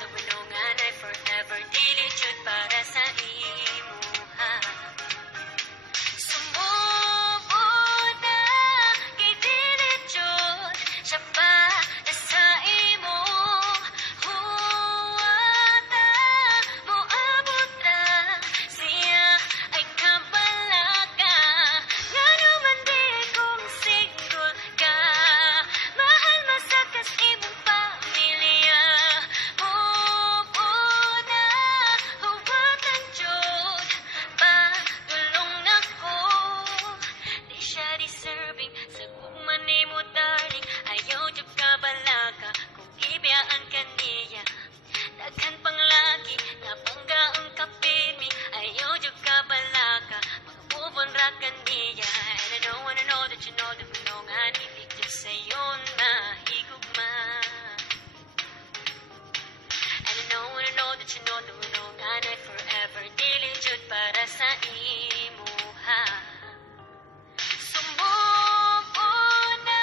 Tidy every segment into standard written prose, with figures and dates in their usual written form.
Tawinungan ay forever dili jud para sa imuha. Sumubo na kay dili jud siya para sa imo. Huwata moabot ra siya ay kabalaga. Ngano man di kung single ka, mahal masakas imong pamilya. Mubuna huwatan jud patulong nako. Di siya deserving sa gugma nimo darling. Ayaw jud ka balaga kung gibiyaan ka niya. Daghan pang lagi na banggaon ka baby. Ayaw jud ka balaga magubon ra ka niya. And I don't wanna know that you know that minungan ibig jud sa'yo na higugma. And I don't wanna know that you know that minungan ay forever dili jud para sa imuha. Sumubo na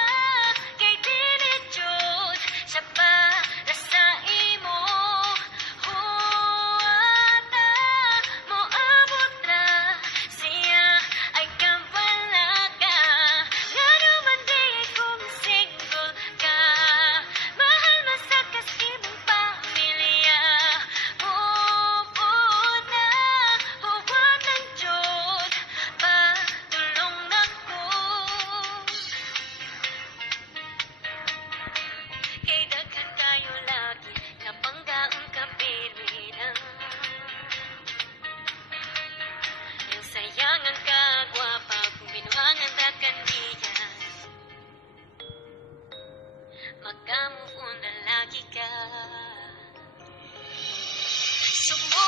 kay dili jud siya para sa imo. Huwata moabot ra siya ay kabalaga. Ngano man di kung single ka, mahal masakas imong pamilya. Mubuna huwatan jud patulong nako. Kay daghan kayo lagi na banggaon ka baby na. Yung sayangan ka gwapa kung binuangan ra ka niya. Magkamove on na lagi ka. Sumubo